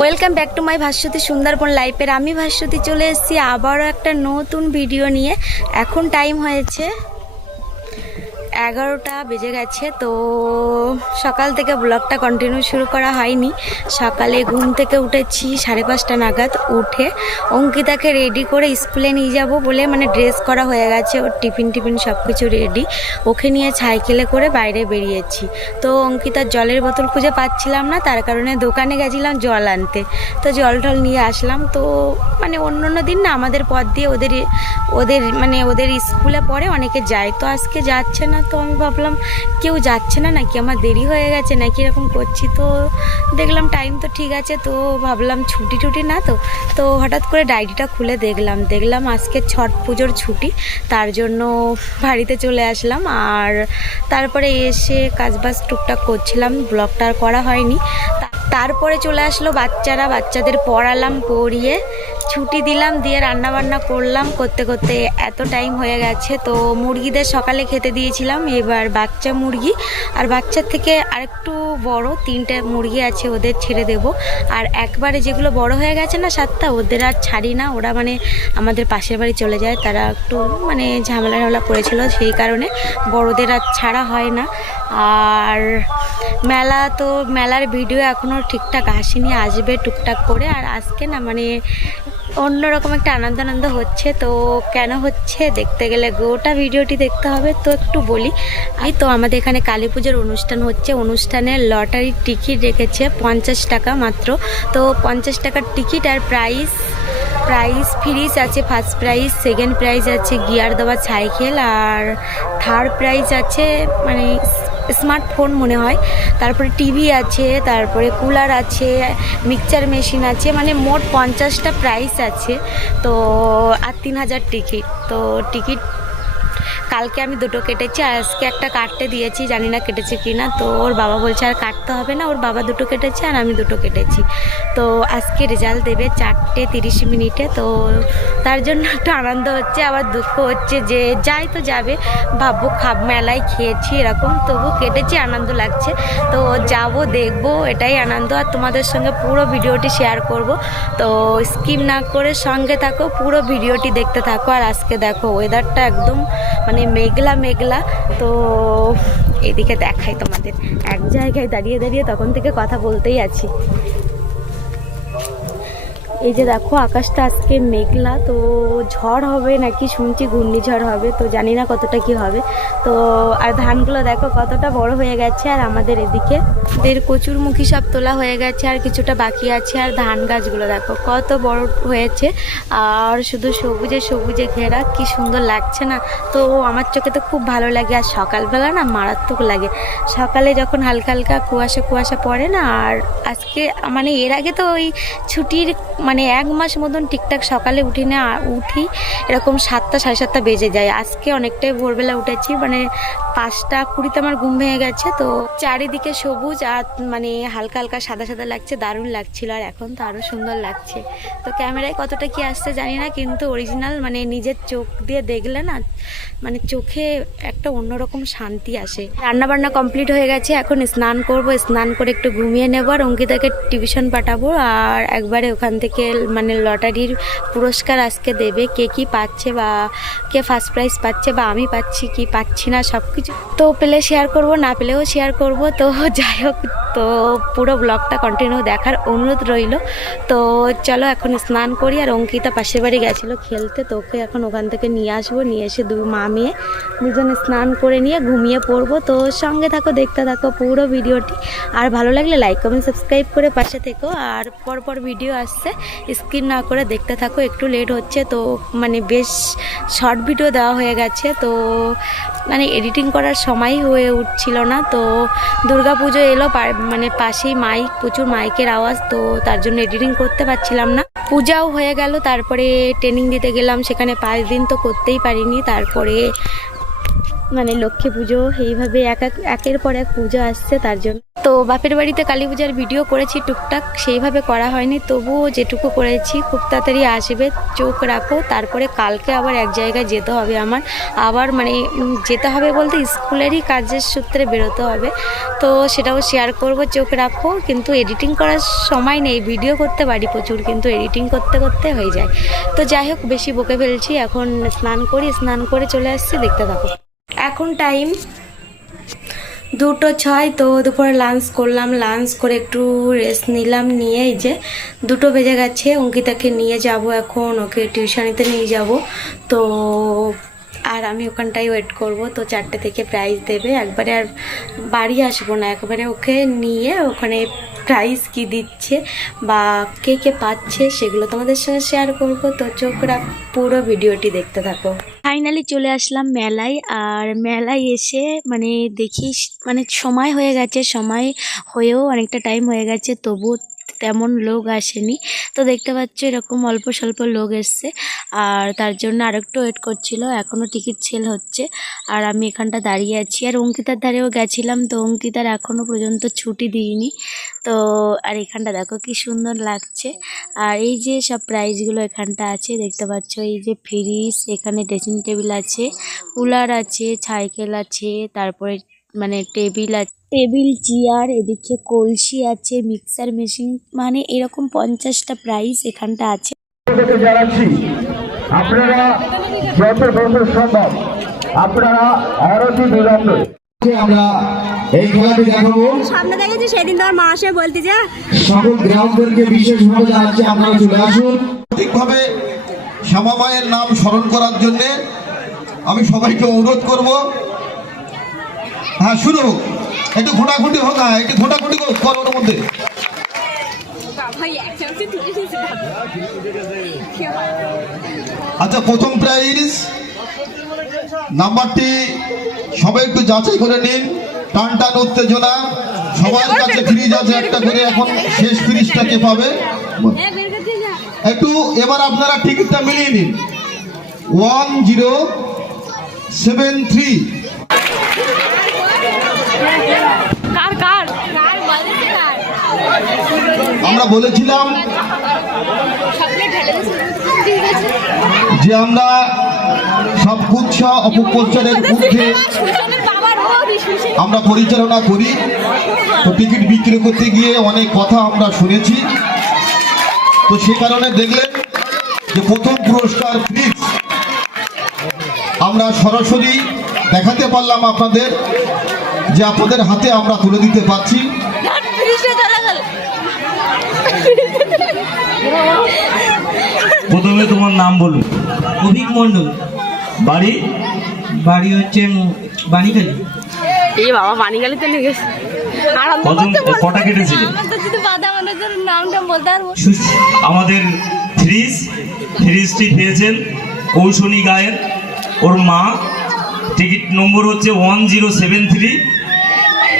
Welcome back to my Bhaswati Sundarban লাইফের। আমি ভাস্বতী চলে এসেছি আবারও একটা নতুন ভিডিও নিয়ে। এখন টাইম হয়েছে 11টা বেজে গেছে। তো সকাল থেকে ব্লগটা কন্টিনিউ শুরু করা হয়নি। সকালে ঘুম থেকে উঠেছি 5:30 নাগাদ। উঠে অঙ্কিতাকে রেডি করে স্কুলে নিয়ে যাব বলে ড্রেস করা হয়ে গেছে, ওর টিফিন সব কিছু রেডি। ওকে নিয়ে সাইকেলে করে বাইরে বেরিয়েছি। তো অঙ্কিতার জলের বোতল খুঁজে পাচ্ছিলাম না, তার কারণে দোকানে গেছিলাম জল আনতে। তো জল টল নিয়ে আসলাম। তো অন্য দিন না আমাদের পথ দিয়ে ওদের স্কুলে পড়ে অনেকে যায়, তো আজকে যাচ্ছে না। তো আমি ভাবলাম কেউ যাচ্ছে না নাকি, আমার দেরি হয়ে গেছে নাকি, এরকম করছি। তো দেখলাম টাইম তো ঠিক আছে, তো ভাবলাম ছুটি না। তো হঠাৎ করে ডায়েরিটা খুলে দেখলাম আজকে ছট পুজোর ছুটি, তার জন্য বাড়িতে চলে আসলাম। আর তারপরে এসে কাজবাজ টুকটাক করছিলাম, ব্লগটা আর করা হয়নি। তারপরে চলে আসলো বাচ্চাদের পড়ালাম, পড়িয়ে ছুটি দিলাম, দিয়ে রান্নাবান্না করলাম। করতে এত টাইম হয়ে গেছে। তো মুরগিদের সকালে খেতে দিয়েছিলাম, এবার বাচ্চা মুরগি আর বাচ্চার থেকে আরেকটু বড় 3টে মুরগি আছে, ওদের ছেড়ে দেব। আর একবারে যেগুলো বড় হয়ে গেছে না 7টা, ওদের আর ছাড়ি না। ওরা আমাদের পাশের বাড়ি চলে যায়, তারা একটু ঝামেলা করেছিল, সেই কারণে বড়দের আর ছাড়া হয় না। আর মেলার ভিডিও এখনও ঠিকঠাক আসেনি, আসবে টুকটাক করে। আর আজকে না অন্যরকম একটা আনন্দ হচ্ছে। তো কেন হচ্ছে দেখতে গেলে গোটা ভিডিওটি দেখতে হবে। তো একটু বলি, তো আমাদের এখানে কালী পুজোর অনুষ্ঠান হচ্ছে। অনুষ্ঠানের লটারির টিকিট রেখেছে 50 টাকা মাত্র। তো 50 টাকার টিকিট, আর প্রাইস ফ্রিজ আছে। ফার্স্ট প্রাইজ, সেকেন্ড প্রাইজ আছে গিয়ার দেওয়া সাইকেল, আর থার্ড প্রাইজ আছে স্মার্টফোন মনে হয়। তারপরে টিভি আছে, তারপরে কুলার আছে, মিক্সচার মেশিন আছে, মোট 50টা প্রাইস আছে। তো আর 3000 টিকিট। তো টিকিট কালকে আমি 2টো কেটেছি, আর আজকে একটা কাটতে দিয়েছি, জানি না কেটেছে কি না। তো ওর বাবা বলছে আর কাটতে হবে না, ওর বাবা 2টো কেটেছে আর আমি 2টো কেটেছি। তো আজকে রেজাল্ট দেবে 4:30 তো তার জন্য একটু আনন্দ হচ্ছে, আবার দুঃখ হচ্ছে যে যাই তো যাবে, ভাববো মেলায় খেয়েছি এরকম, তবু কেটেছি, আনন্দ লাগছে। তো যাব, দেখবো, এটাই আনন্দ। আর তোমাদের সঙ্গে পুরো ভিডিওটি শেয়ার করব। তো স্কিপ না করে সঙ্গে থাকো, পুরো ভিডিওটি দেখতে থাকো। আর আজকে দেখো ওয়েদারটা একদম মেঘলা। তো এদিকে দেখাই তোমাদের, এক জায়গায় দাঁড়িয়ে তখন থেকে কথা বলতেই আছি। এই যে দেখো আকাশটা আজকে মেঘলা। তো ঝড় হবে নাকি শুনছি, ঘূর্ণিঝড় হবে, তো জানি না কতটা কি হবে। তো আর ধানগুলো দেখো কতটা বড় হয়ে গেছে। আর আমাদের এদিকে কচুরমুখী সব তোলা হয়ে গেছে, আর কিছুটা বাকি আছে। আর ধান গাছগুলো দেখো কত বড় হয়েছে, আর শুধু সবুজে ঘেরা, কি সুন্দর লাগছে না। তো আমার চোখে তো খুব ভালো লাগে। আর সকালবেলা না মারাত্মক লাগে, সকালে যখন হালকা কুয়াশা পড়ে না। আর আজকে এর আগে তো ওই ছুটির 1 মাস মতন ঠিকঠাক সকালে উঠি এরকম 7টা 7:30 বেজে যায়। আজকে অনেকটাই ভোরবেলা উঠেছি, 5:20 আমার ঘুম ভেঙে গেছে। তো চারিদিকে সবুজ, আর হালকা সাদা লাগছে, দারুণ লাগছিল। আর এখন তো আরও সুন্দর লাগছে। তো ক্যামেরায় কতটা কি আসছে জানি না, কিন্তু অরিজিনাল নিজের চোখ দিয়ে দেখলে না চোখে একটা অন্যরকম শান্তি আসে। রান্নাবান্না কমপ্লিট হয়ে গেছে, এখন স্নান করব, স্নান করে একটু ঘুমিয়ে নেব। আর অঙ্কিতাকে টিউশন পাঠাবো। আর একবারে ওখান থেকে লটারির পুরস্কার আজকে দেবে, কে কি পাচ্ছে, বা কে ফার্স্ট প্রাইজ পাচ্ছে, বা আমি পাচ্ছি কি পাচ্ছি না সব কিছু। তো পেলে শেয়ার করব, না পেলেও শেয়ার করব। তো যাই হোক, তো পুরো ব্লগটা কন্টিনিউ দেখার অনুরোধ রইল। তো চলো এখন স্নান করি। আর অঙ্কিতা পাশের বাড়ি গেছিলো খেলতে, তো ওকে এখন ওখান থেকে নিয়ে আসবো, নিয়ে এসে মা মেয়ে দুজনে স্নান করে নিয়ে ঘুমিয়ে পড়বো। তো সঙ্গে থাকো, দেখতে থাকো পুরো ভিডিওটি। আর ভালো লাগলে লাইক কমেন্ট সাবস্ক্রাইব করে পাশে থেকো। আর পরপর ভিডিও আসছে, স্কিপ না করে দেখতে থাকো। একটু লেট হচ্ছে, তো বেশ শর্ট ভিডিও দেওয়া হয়ে গেছে। তো এডিটিং করার সময় হয়ে উঠছিল না। তো দুর্গাপুজো এলো, পাশেই প্রচুর মাইকের আওয়াজ, তো তার জন্য এডিটিং করতে পারছিলাম না। পূজাও হয়ে গেল, তারপরে ট্রেনিং দিতে গেলাম, সেখানে 5 দিন তো করতেই পারিনি। তারপরে লক্ষ্মী পুজো, এইভাবে একের পর এক পুজো আসছে, তার জন্য। তো বাপের বাড়িতে কালী পূজার ভিডিও করেছি টুকটাক, সেইভাবে করা হয়নি, তবুও যেটুকু করেছি। খুব তাড়াতাড়ি আসবে, চোখ রাখো। তারপরে কালকে আবার এক জায়গায় যেতে হবে আমার, আবার মানে যেতে হবে বলতে স্কুলেরই কাজের সূত্রে বেরোতে হবে, তো সেটাও শেয়ার করব, চোখ রাখো। কিন্তু এডিটিং করার সময় নেই, ভিডিও করতে পারি প্রচুর, কিন্তু এডিটিং করতে করতে হয়ে যায়। তো যাই হোক, বেশি বকে ফেলছি, এখন স্নান করি, স্নান করে চলে আসছি, দেখতে থাকো। এখন টাইম 2:06, তো দুপুরে লাঞ্চ করলাম, লাঞ্চ করে একটু রেস্ট নিলাম, নিয়ে এই যে 2টো বেজে গেছে। অঙ্কিতাকে নিয়ে যাব এখন, ওকে টিউশনিতে নিয়ে যাব, তো আর আমি ওখানটায় ওয়েট করব। তো 4টে থেকে প্রাইজ দেবে, একবারে আর বাড়ি আসবো না, একবারে ওকে নিয়ে ওখানে প্রাইজ কি দিচ্ছে বা কে কে পাচ্ছে সেগুলো তোমাদের সঙ্গে শেয়ার করব। তো চোখ রাখ, পুরো ভিডিওটি দেখতে থাকো। ফাইনালি চলে আসলাম মেলায়, আর মেলায় এসে মানে দেখি মানে সময় হয়ে গেছে, সময় হয়েও অনেকটা টাইম হয়ে গেছে, তবু তেমন লোক আসেনি। তো দেখতে পাচ্ছ এরকম অল্প স্বল্প লোক এসছে, আর তার জন্য আরেকটু ওয়েট করছিল, এখনও টিকিট সেল হচ্ছে। আর আমি এখানটা দাঁড়িয়ে আছি, আর অঙ্কিতার ধারেও গেছিলাম, তো অঙ্কিতার এখনও পর্যন্ত ছুটি দিইনি। তো আর এখানটা দেখো কি সুন্দর লাগছে। আর এই যে সব প্রাইজগুলো এখানটা আছে দেখতে পাচ্ছ, এই যে ফ্রিজ, এখানে ড্রেসিং টেবিল আছে, কুলার আছে, সাইকেল আছে, তারপরে মানে টেবিল আছে, টেবিল চেয়ার, এদিকে কলসি আছে, মিক্সার মেশিন, মানে এরকম 50টা প্রাইস এখানটা আছে। আপনারা যত দ্রুত সম্ভব আপনারা আরতি বিলম্বে আমরা এই খেলাটি দেখাবো। সামনে দেখেছি সেদিন তোমার মা আসে বলতে যা সকল গ্রাহকদেরকে বিশেষভাবে জানাচ্ছি আপনারা চলে আসুন। ঠিকভাবে শ্যামা মায়ের নাম স্মরণ করার জন্য আমি সবাইকে অনুরোধ করব। হ্যাঁ, শুরু হোক, একটু ঘোটাঘুটি হোক, হ্যাঁ একটু ঘোটাঘুটি করো ওর মধ্যে। আচ্ছা, প্রথম প্রাইজ নাম্বারটি সবাই একটু যাচাই করে নিন। টান টান উত্তেজনা, সবার কাছে ফ্রিজ আছে একটা করে, এখন শেষ ফ্রিজটা কে পাবে একটু এবার আপনারা টিকিটটা মিলিয়ে নিন। 1073। আমরা বলেছিলাম যে আমরা সব কুৎসা অপপ্রচারের মধ্যে আমরা পরিচালনা করি। তো টিকিট বিক্রি করতে গিয়ে অনেক কথা আমরা শুনেছি, তো সে কারণে দেখলেন যে প্রথম পুরস্কার ফ্রিজ আমরা সরাসরি দেখাতে পারলাম আপনাদের, যে আপনাদের হাতে আমরা তুলে দিতে পারছি। প্রথমে তোমার নাম বলুন। অভিক মন্ডল। বাড়ি? বাড়ি হচ্ছে বাণীখালী। এই বাবা বাণীখালীতে লেগেছে। কটা কেটেছিল? নামটা বলতে পারবো। আমাদের ফ্রিজটি পেয়েছেন কৌশনী গায়ের, ওর মা। টিকিট নম্বর হচ্ছে 1073,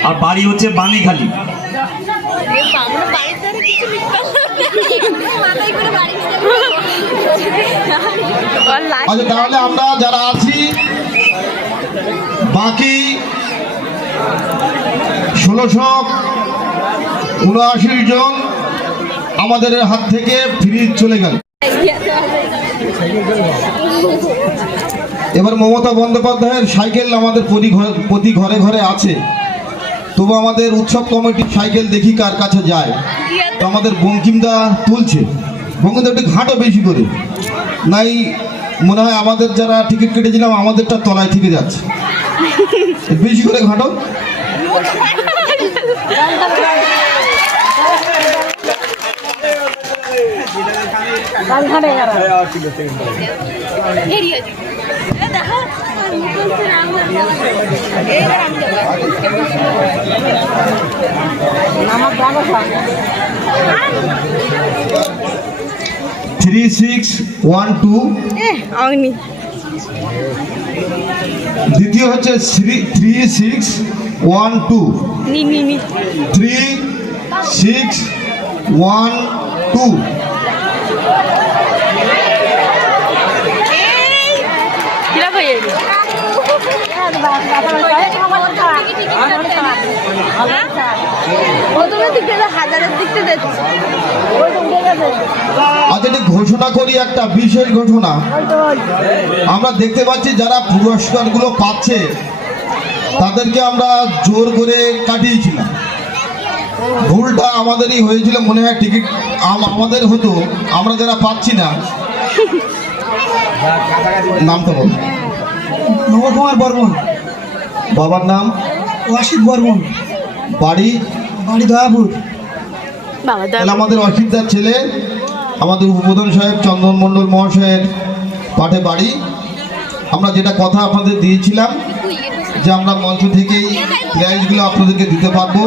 আর বাড়ি হচ্ছে বাণীখালী। আচ্ছা, তাহলে আমরা যারা আছি বাকি 1679 জন আমাদের হাত থেকে ফ্রিজ চলে গেল। এবার মমতা বন্দ্যোপাধ্যায়ের সাইকেল আমাদের প্রতি ঘরে ঘরে আছে, তবু আমাদের উৎসব কমিটির সাইকেল দেখি কার কাছে যায়। তো আমাদের বঙ্কিমদা তুলছে, বঙ্কিমদা একটু ঘাঁটো বেশি করে, নাই মনে হয় আমাদের যারা টিকিট কেটেছিলাম আমাদেরটা তলায় থেকে যাচ্ছে, বেশি করে ঘাঁটো। থ্রি 612, দ্বিতীয় হচ্ছে 3612, 3612। আচ্ছা, একটি ঘোষণা করি, একটা বিশেষ ঘোষণা। আমরা দেখতে পাচ্ছি যারা পুরস্কারগুলো পাচ্ছে তাদেরকে আমরা জোর করে কাটিয়েছিলাম। ভুলটা আমাদেরই হয়েছিল, মনে হয় টিকিট আমাদের হতো, আমরা যারা পাচ্ছি না। নামটা বল। নবকুমার বর্মন। বাবার নাম? ওয়াসিদ বর্মন। বাড়ি? বাড়ি দয়াপুর। তাহলে আমাদের অসিতদার ছেলে, আমাদের উপপ্রধান সাহেব চন্দন মণ্ডল মহাশয়ের পাঠে বাড়ি। আমরা যেটা কথা আপনাদের দিয়েছিলাম যে আমরা মঞ্চ থেকেই প্রাইজগুলো আপনাদেরকে দিতে পারবো,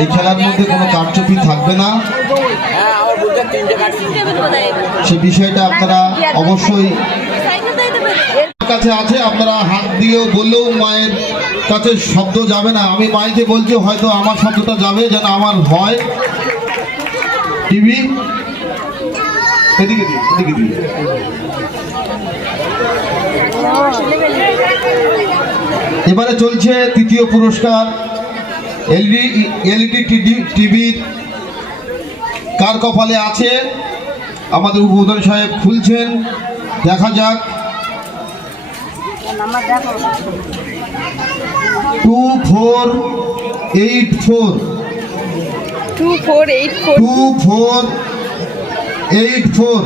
এই খেলার মধ্যে কোনো কারচুপি থাকবে না, সে বিষয়টা আপনারা অবশ্যই কাছে আছে। আপনারা হাত দিয়েও বললেও মায়ের কাছে শব্দ যাবে না। আমি মাইকে বলছি, হয়তো আমার শব্দটা যাবে, যেন আমার হয়। টিভি এদিকে দিই, এদিকে দিই। এবারে চলছে তৃতীয় পুরস্কার, এলইডি টিভির কার কপালে আছে আমাদের উপপ্রধান সাহেব খুলছেন, দেখা যাক। 2484 2484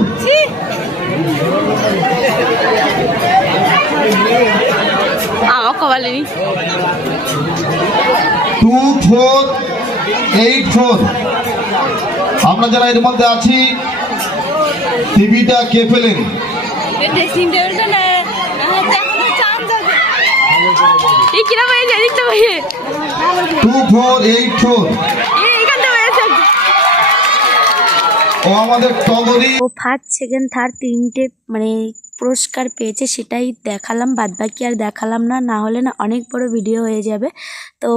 আমার কপালে 2484। আমরা যারা এর মধ্যে আছি, টিভিটা কে পেলেন? ড্রেসিং টেবিলটা না এই কিরা ভাই জানিস তো ভাই 2484 ও আমাদের টগরি। ও ফার্স্ট সেকেন্ড থার্ড তিনটে মানে পুরস্কার পেয়েছে, সেটাই দেখালাম, বাদবাকি আর দেখালাম না, না হলে না অনেক বড় ভিডিও হয়ে যাবে। তো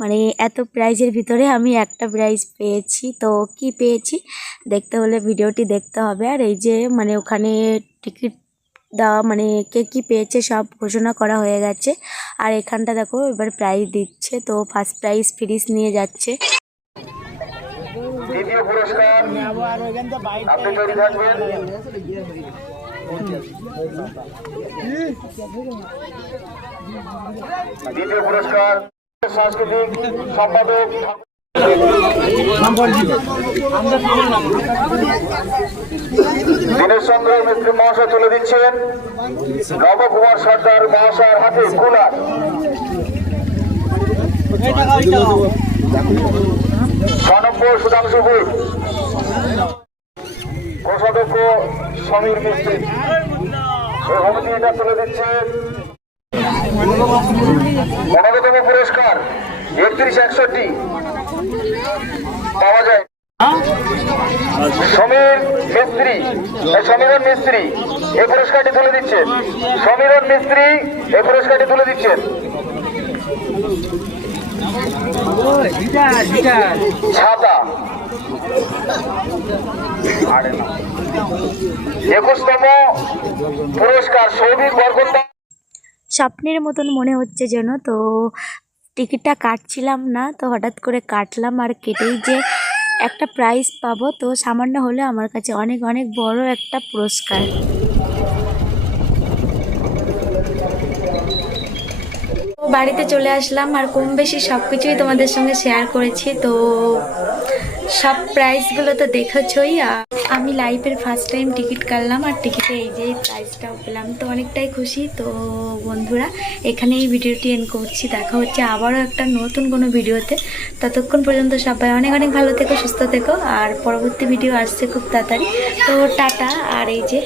মানে এত প্রাইজের ভিতরে আমি একটা প্রাইজ পেয়েছি। তো কি পেয়েছি দেখতে হলে ভিডিওটি দেখতে হবে। আর এই যে মানে ওখানে টিকিট দেওয়া মানে কে কী পেয়েছে সব ঘোষণা করা হয়ে গেছে। আর এখানটা দেখো এবার প্রাইজ দিচ্ছে, তো ফার্স্ট প্রাইজ ফ্রিজ নিয়ে যাচ্ছে। দ্বিতীয় পুরস্কার আপনি তৈরি থাকবেন। দ্বিতীয় পুরস্কার সাংস্কৃতিক সম্পাদক দীনেশ চন্দ্র মিস্ত্রি মহাশয় তুলে দিচ্ছেন নবকুমার সর্দার মহাশয়ের হাতে কুলার। স্বনব্বর সুধাংশুপুর কোষাধ্যক্ষ সমীর মিস্ত্রি এই কমিটি এটা তুলে দিচ্ছে। 15তম পুরস্কার 3161 পাওয়া যায় সমীরণ মিস্ত্রি এই পুরস্কারটি তুলে দিচ্ছেন। সমীরণ মিস্ত্রি এই পুরস্কারটি তুলে দিচ্ছেন। ছাতা 21তম পুরস্কার সৌভিক বরকন্দাজ। স্বপ্নের মতন মনে হচ্ছে যেন। তো টিকিটটা কাটছিলাম না, তো হঠাৎ করে কাটলাম, আর কেটেই যে একটা প্রাইজ পাবো, তো সামান্য হলে আমার কাছে অনেক অনেক বড় একটা পুরস্কার। বাড়িতে চলে আসলাম, আর কম বেশি সব কিছুই তোমাদের সঙ্গে শেয়ার করেছি। তো সব প্রাইসগুলো তো দেখেছই। আমি লাইফের ফার্স্ট টাইম টিকিট কাটলাম, আর টিকিটে এই যে প্রাইসটাও পেলাম, তো অনেকটাই খুশি। তো বন্ধুরা, এখানে এই ভিডিওটি এন্ড করছি। দেখা হচ্ছে আবারও একটা নতুন কোনো ভিডিওতে। ততক্ষণ পর্যন্ত সবাই অনেক অনেক ভালো থেকো, সুস্থ থেকো। আর পরবর্তী ভিডিও আসছে খুব তাড়াতাড়ি। তো টাটা। আর এই যে